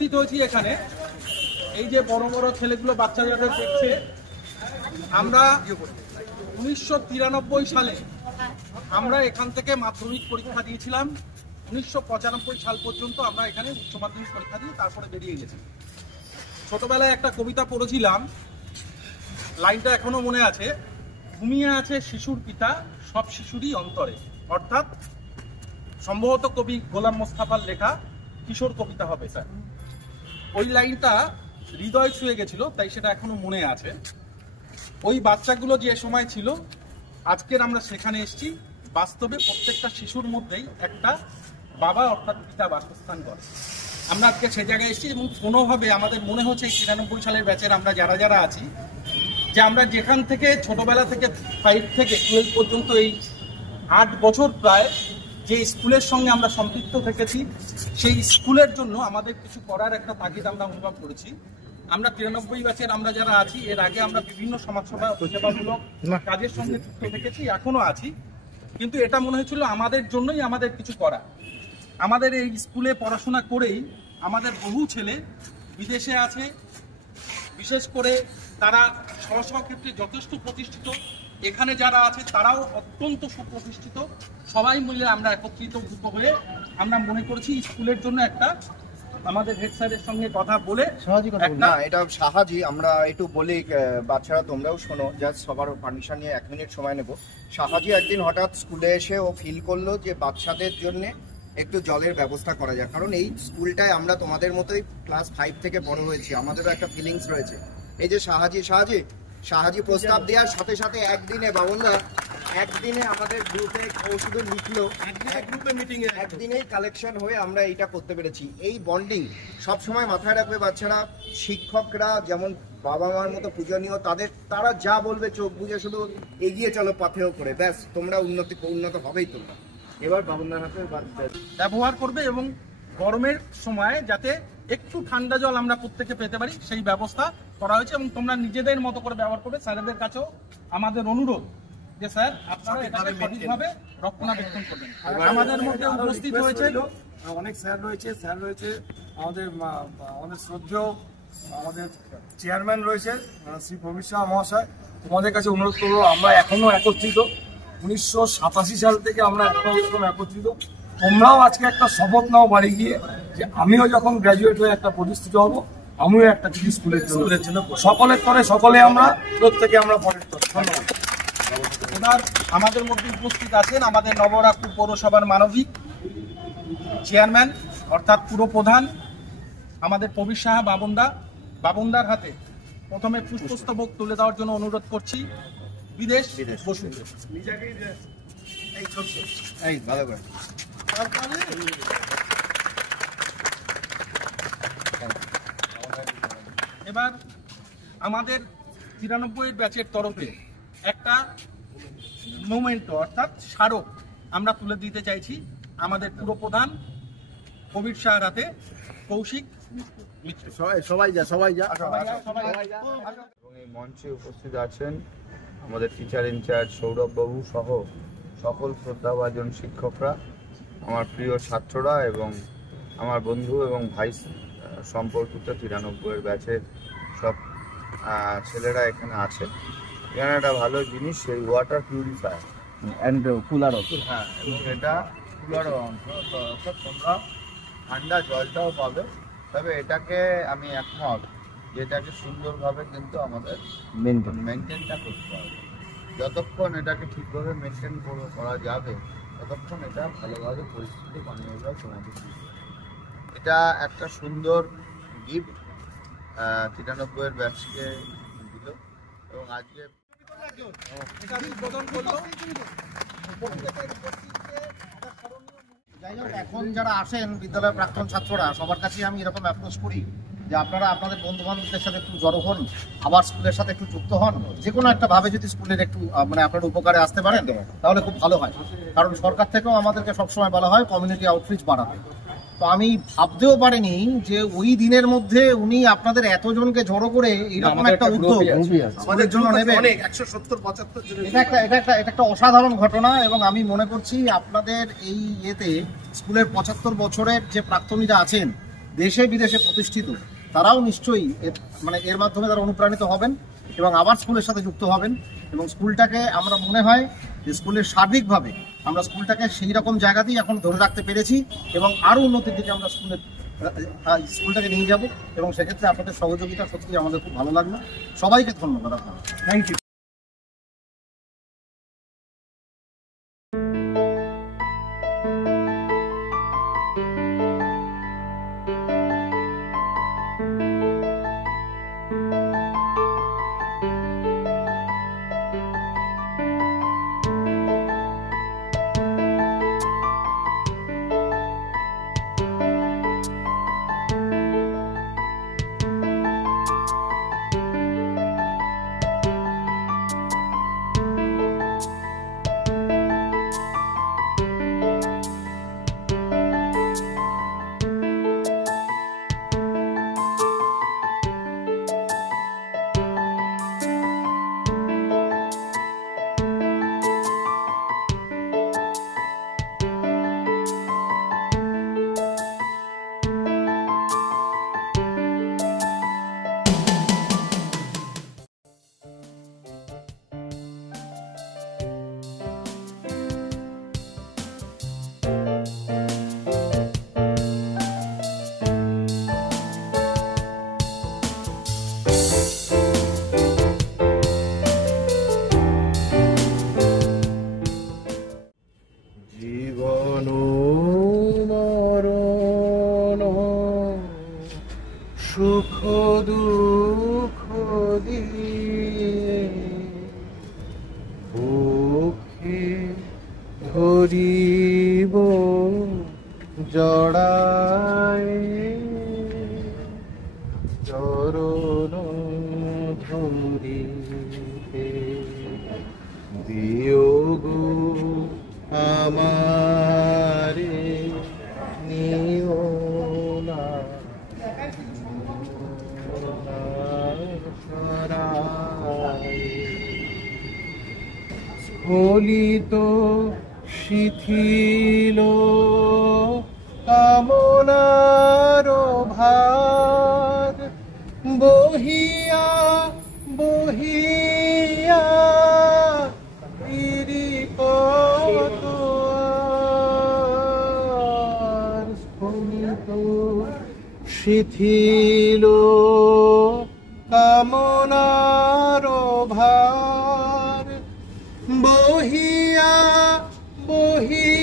উপস্থিত হয়েছি এখানে, এই যে বড় বড় ছেলেগুলো বাচ্চা যাদের দেখছে, আমরা 1993 সালে আমরা এখান থেকে মাধ্যমিক পরীক্ষা দিয়েছিলাম। 1995 সাল পর্যন্ত আমরা এখানে উচ্চ মাধ্যমিক পরীক্ষা দিয়ে তারপরে বেরিয়ে গেছি। ছোটবেলায় একটা কবিতা পড়েছিলাম, লাইনটা এখনো মনে আছে, ঘুমিয়ে আছে শিশুর পিতা সব শিশুরই অন্তরে। অর্থাৎ সম্ভবত কবি গোলাম মোস্তফার লেখা কিশোর কবিতা হবে স্যার। ওই লাইনটা হৃদয় ছুঁয়ে গেছিল, তাই সেটা এখনো মনে আছে। ওই বাচ্চাগুলো যে সময় ছিল, আজকের আমরা সেখানে এসেছি। বাস্তবে প্রত্যেকটা শিশুর মধ্যেই একটা বাবা অর্থাৎ পিতা বাসস্থান করে। আমরা আজকে সে জায়গায় এসেছি এবং কোনোভাবে আমাদের মনে হচ্ছে এই 93 সালের ব্যাচের আমরা যারা যারা আছি, যে আমরা যেখান থেকে ছোটবেলা থেকে 5 থেকে 12 পর্যন্ত এই 8 বছর প্রায় যে স্কুলের সঙ্গে আমরা সম্পৃক্ত থেকেছি, সেই স্কুলের জন্য আমাদের কিছু করার একটা তাগিদ আমরা অনুভব করেছি। আমরা 93 ব্যাচের আমরা যারা আছি, এর আগে আমরা বিভিন্ন সমাজসেবা সেবামূলক কাজের সঙ্গে যুক্ত থেকেছি, এখনো আছি। কিন্তু এটা মনে হয়েছিল আমাদের জন্যই আমাদের কিছু করা। আমাদের এই স্কুলে পড়াশোনা করেই আমাদের বহু ছেলে বিদেশে আছে, বিশেষ করে তারা স্ব ক্ষেত্রে যথেষ্ট প্রতিষ্ঠিত। এখানে যারা আছে তারাও অত্যন্ত সুপ্রতিষ্ঠিত। সবাই মিলে আমরা একত্রিত হয়ে আমরা মনে করেছি স্কুলের জন্য একটা, আমাদের হেড স্যারের সঙ্গে কথা বলে না, এটা সাহাজি আমরা একটু বলি, বাচ্চারা তোমরাও শোনো, জাস্ট সবার পারমিশন নিয়ে 1 মিনিট সময় নেব। সাহাজি একদিন হঠাৎ স্কুলে এসে ও ফিল করলো যে বাচ্চাদের জন্য একটু জলের ব্যবস্থা করা যায়, কারণ এই স্কুলটায় আমরা তোমাদের মতোই ক্লাস 5 থেকে বড় হয়েছি, আমাদেরও একটা ফিলিংস রয়েছে। এই যে সাহাজি প্রস্তাব দেওয়ার সাথে সাথে একদিনে বাবনদা একদিনে আমাদের গ্রুপে ও শুধু লিখলো, গ্রুপে মিটিং এ একদিনেই কালেকশন হয়ে আমরা এইটা করতে পেরেছি। এই বন্ডিং সবসময় মাথায় রাখবে বাচ্চারা। শিক্ষকরা যেমন বাবা মার মতো পূজনীয়, তারা যা বলবে চোখ বুঝে শুধু এগিয়ে চলো পাথেও করে, ব্যাস তোমরা উন্নত হবেই। তোমরা এবার বাবনদার হাতে ব্যবহার করবে এবং গরমের সময় যাতে একটু ঠান্ডা জল আমরা প্রত্যেকে পেতে পারি সেই ব্যবস্থা করা হয়েছে এবং তোমরা নিজেদের মতো করে ব্যবহার করবে। স্যারেদের কাছেও আমাদের অনুরোধ যে স্যার আপনারা এটাকে সঠিকভাবে রক্ষণাবেক্ষণ করবেন। আমাদের মধ্যে উপস্থিত হয়েছে অনেক স্যার রয়েছে আমাদের শ্রদ্ধেয় আমাদের চেয়ারম্যান রয়েছে শ্রী প্রবীর শাহ মহাশয়। তোমাদের কাছে অনুরোধ করবো, আমরা এখনো একত্রিত, 1987 সাল থেকে আমরা এরকম একত্রিত। তোমরাও আজকে একটা শপথ নাও বাড়ি গিয়ে, যে আমিও যখন গ্র্যাজুয়েট হয়ে একটা প্রতিষ্ঠিত হব, আমিও একটা কিছু স্কুলের জন্য সকলের তরে সকলে আমরা প্রত্যেকে আমরা পরের তরে। ধন্যবাদ। এবার আমাদের মধ্যে উপস্থিত আছেন আমাদের নবরাজপুর পৌরসভার মানবিক চেয়ারম্যান অর্থাৎ পুরপ্রধান আমাদের প্রবীর সাহা বাবনদার হাতে প্রথমে পুষ্পস্তবক তুলে দেওয়ার জন্য অনুরোধ করছি। বিদেশ এবার আমাদের 93 ব্যাচের তরফে একটা মোমেন্টো অর্থাৎ স্মারক আমরা তুলে দিতে চাইছি আমাদের পুরপ্রধান প্রবীর শাহর হাতে। কৌশিক মিত্র সবাই যা এবং এই মঞ্চে উপস্থিত আছেন আমাদের টিচার ইনচার্জ সৌরভ বাবু সহ সকল শ্রদ্ধাভাজন শিক্ষকরা, আমার প্রিয় ছাত্ররা এবং আমার বন্ধু এবং ভাই সম্পর্কিত 93 ব্যাচের সব ছেলেরা এখানে আছে। এখানে একটা ভালো জিনিস, সেই ওয়াটার পিউরিফায়ার অ্যান্ড কুলার অংশ। হ্যাঁ, এবং এটা কুলারও অংশ, অর্থাৎ তোমরা ঠান্ডা জলটাও পাবে। তবে এটাকে আমি একমত, যেটাকে সুন্দরভাবে কিন্তু আমাদের মেনটেনটা করতে হবে। যতক্ষণ এটাকে ঠিকভাবে মেনটেন করা যাবে, ততক্ষণ এটা ভালোভাবে পরিস্থিতি বানিয়ে যাওয়া তোমাদের। এটা একটা সুন্দর গিফট 93 ব্যাচকে দিল এবং আজকে যাই হোক, এখন যারা আসেন বিদ্যালয়ের প্রাক্তন ছাত্ররা, সবার কাছে আমি এরকম অ্যাপ্রোচ করি যে আপনারা আপনাদের বন্ধু বান্ধবদের সাথে একটু জড়ো হন, আবার স্কুলের সাথে একটু যুক্ত হন। যে কোনো একটা ভাবে যদি স্কুলের একটু আপনার উপকারে আসতে পারেন তাহলে খুব ভালো হয়। কারণ সরকার থেকেও আমাদেরকে সবসময় বলা হয় কমিউনিটি আউটরিচ বাড়াতে। তো আমি ভাবতেও পারিনি যে ওই দিনের মধ্যে উনি আপনাদের এতজনকে জড়ো করে এরকম একটা উদ্যোগ আমাদের জন্য নেবেন। 170-75 এটা একটা অসাধারণ ঘটনা এবং আমি মনে করছি আপনাদের এই ইয়েতে স্কুলের 75 বছরের যে প্রাক্তনীরা আছেন, দেশে বিদেশে প্রতিষ্ঠিত, তারাও নিশ্চয়ই এর মাধ্যমে তারা অনুপ্রাণিত হবেন এবং আবার স্কুলের সাথে যুক্ত হবেন। এবং স্কুলটাকে আমরা মনে হয় যে স্কুলের সার্বিকভাবে আমরা স্কুলটাকে সেই রকম জায়গাতেই এখন ধরে রাখতে পেরেছি এবং আরও উন্নতির দিকে আমরা স্কুলটাকে নিয়ে যাব। এবং সেক্ষেত্রে আপনাদের সহযোগিতা সত্যি আমাদের খুব ভালো লাগলো। সবাইকে ধন্যবাদ আপনার। Thank you. সুখ দুঃখ দিয়ে বুকে ধরিব জড়ায় চরণ ধরিতে বিয়োগ আমারে নিও না স্খলিত শিথিল কামনার ভার বহিয়া বহিয়া কত স্খলিত শিথিল কামনার ভার বহিয়া বহিয়া